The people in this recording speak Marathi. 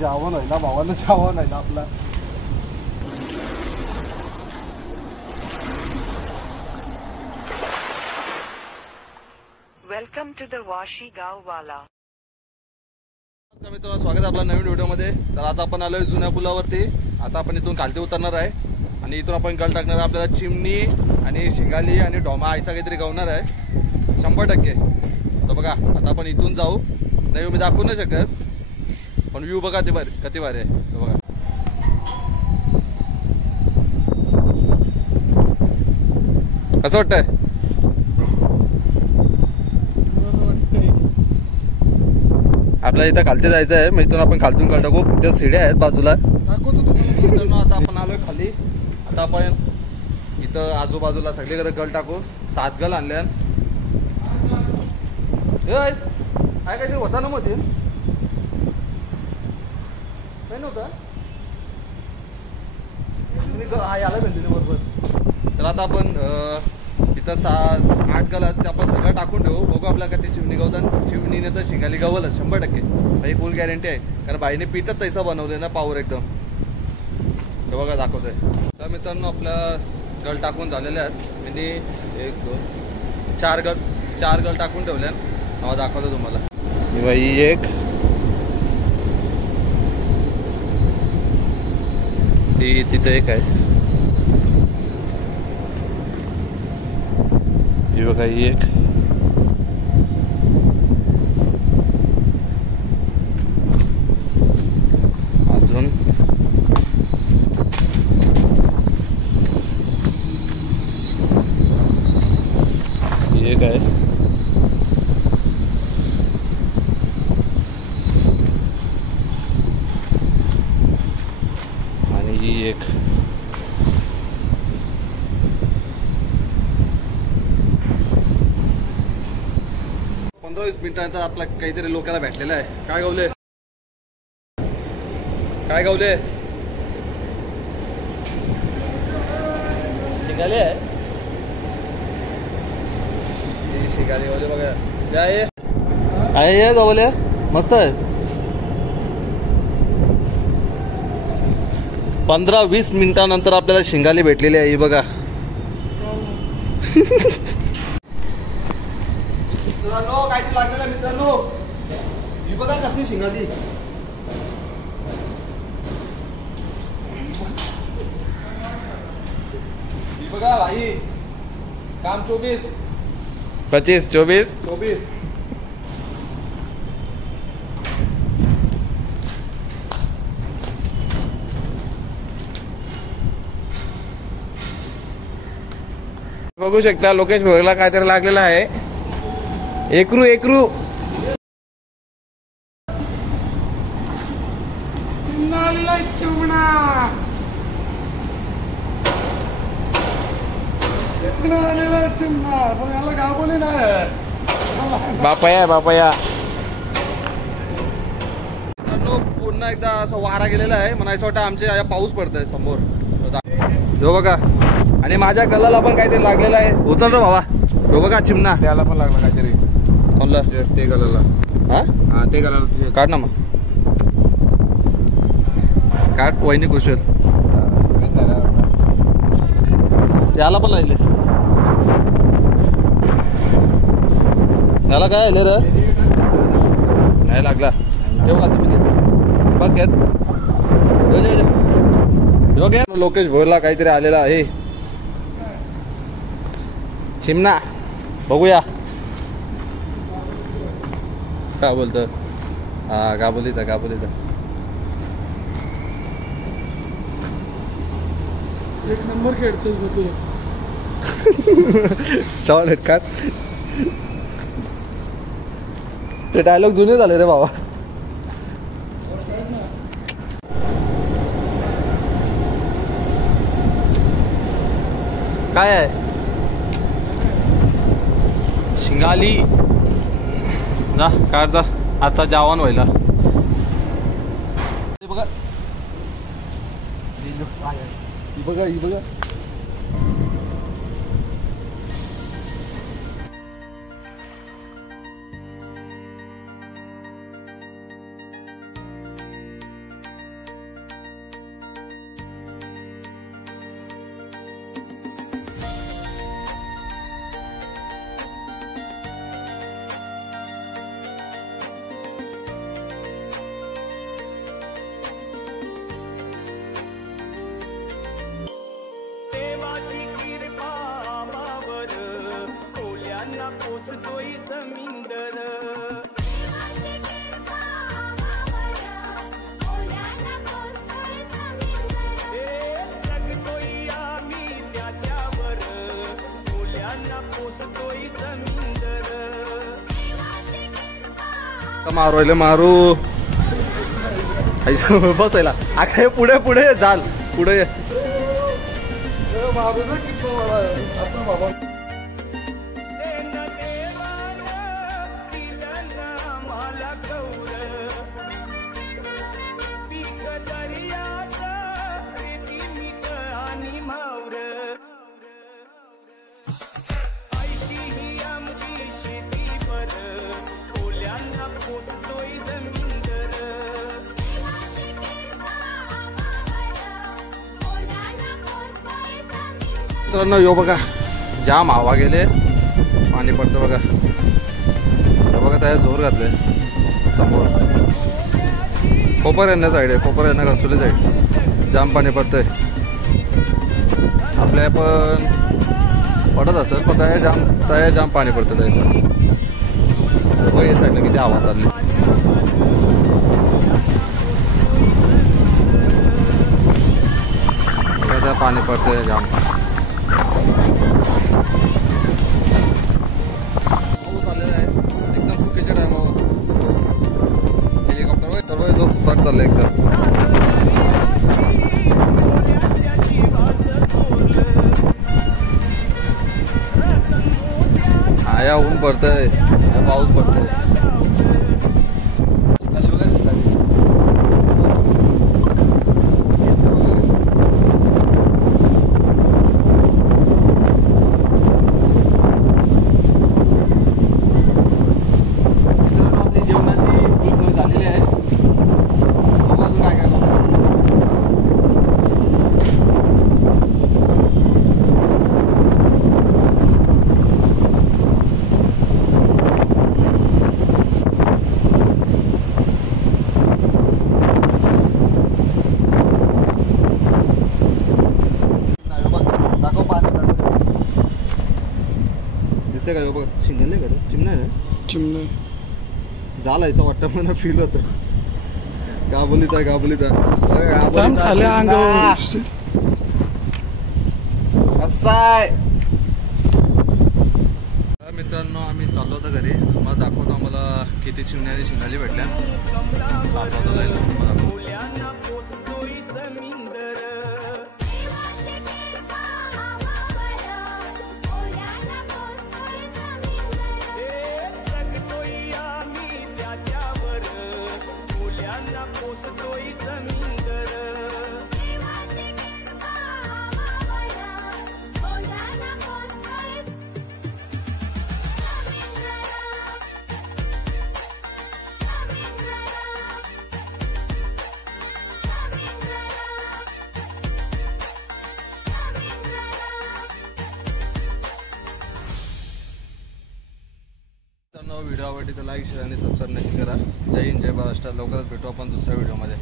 जेवण आहे ना भावानं, जेवण आहे ना आपला. वेलकम टू द वाशी गाववाला. मित्रांनो, स्वागत आहे आपल्या नवीन व्हिडिओमध्ये. तर आता आपण आलोय जुन्या पुलावरती. आता आपण इथून खालती उतरणार आहे आणि इथून आपण गल टाकणार आहे. आपल्याला चिमणी आणि शिंगाली आणि डोमा ऐसा काहीतरी गावणार आहे 100%. तर बघा, आता आपण इथून जाऊ. नाही मी दाखवू नाही शकत, पण व्ह्यू बघा ते किती भारी आहे. तर बघा, कसं वाटतंय? आपल्याला इथं खालती जायचं आहे. मग इथून आपण खालतून गल टाकू. त्या सिड्या आहेत बाजूला. आता आपण आलोय खाली. आता आपण इथं आजूबाजूला सगळीकडे गल टाकू. 7 गल आणल्या. काय काहीतरी होता ना मध्ये, काही नव्हता. याला भेटले बरोबर. तर आता आपण इथं 7-8 गल आहेत, ते आपण सगळं टाकून ठेवू. बघू आपल्याला का ते चिमणी गावतात. चिमणीने तर शिंगाली गावलच 100%. भाई फुल गॅरंटी आहे, कारण बाईने पीठच तैसा बनवले ना, पावर एकदम. तर बघा दाखवतोय. तर मित्रांनो, आपल्या गल टाकून झालेले आहेत. म्हणजे 1 2 4 गल टाकून ठेवल्या. हा दाखवतो तुम्हाला. बाई एक ती तिथं एक आहे. ही बघा, ही एक. अजून ही एक आहे. आणि ही एक. पंधरा 20 मिनिटानंतर आपला काहीतरी लोकांना भेटलेला आहे. काय गावले, काय गावले? शिंगाले आहे. शिंगाले गावले बघा. आहे गावले, मस्त आहे. 15-20 मिनिटानंतर आपल्याला शिंगाली भेटलेली आहे. ही बघा. मित्रांनो, काहीतरी लागलेलं आहे मित्रांनो. ही बघा कसली शिंगाली. ही बघा भाई. काम 24 25 24 24. बघू शकता लोकेश भोगला काहीतरी लागलेला आहे. एकरू चिमणा आलेला आहे. चिमणा आलेला. चिमणा पण याला गावले नाही. बापया पुन्हा एकदा असं वारा गेलेला आहे. मला असं वाटतं आमच्या पाऊस पडतोय समोर. हो बघा. आणि माझ्या गलाला पण काहीतरी लागलेलं आहे. उचल रे बाबा. हो बघा चिमणा. त्याला पण लागला काहीतरी. कोणला? ते गलाला. हा ते गलाला. काढ ना मग. काढ. वहिनी कुशल. त्याला पण लागले. त्याला काय आले रे? नाही लागला. ठेव का तुम्ही बघ. लोकेश भोरला काहीतरी आलेला आहे. चिमणा बघूया काय बोलतो. हा गाबोलीचा एक नंबर खेळतोय. शॉर्ट काट. ते डायलॉग जुने झाले रे बाबा. काय आहे शिंगाली. जा काढ जा. आता जेवण व्हायला. बघा ही बघा. मारू मारू बसायला आखे पुढे पुढे चाल पुढे ये. मित्रांनो यो बघा जाम हवा गेले पाणी पडतं बघा. बघा त्या जोर घातले समोर कोपर यांना साईड आहे कोपर यांना घरचुले साईड जाम पाणी पडतंय. आपल्या पण पडत असेल पण त्या जाम पाणी पडतं त्याचं. बघा या साईडला किती हवा चालली. त्या पाणी पडतंय जाम. पाऊस आलेला आहे एकदम चुकीच्या टायमावर. हेलिकॉप्टर जो सट चाललं एकदम. आया ऊन पडतंय पाऊस पडतंय. दिसते का बघ चिमणे का चिमणा आहे चिमणे झाला असं वाटतं मला फील होतं. गाबोलीत आहे गाबोलीत आहे. मित्रांनो आम्ही चाललो होतो घरी. तुम्हाला दाखवतो आम्हाला किती चिमण्याली भेटल्या. 7 वाजता जायला तुम्हाला. व्हिडिओ आवडली तर लाईक शेअर आणि सबस्क्राईब नक्की करा. जय हिंद जय महाराष्ट्र. लवकरच भेटू आपण दुसऱ्या व्हिडिओमध्ये.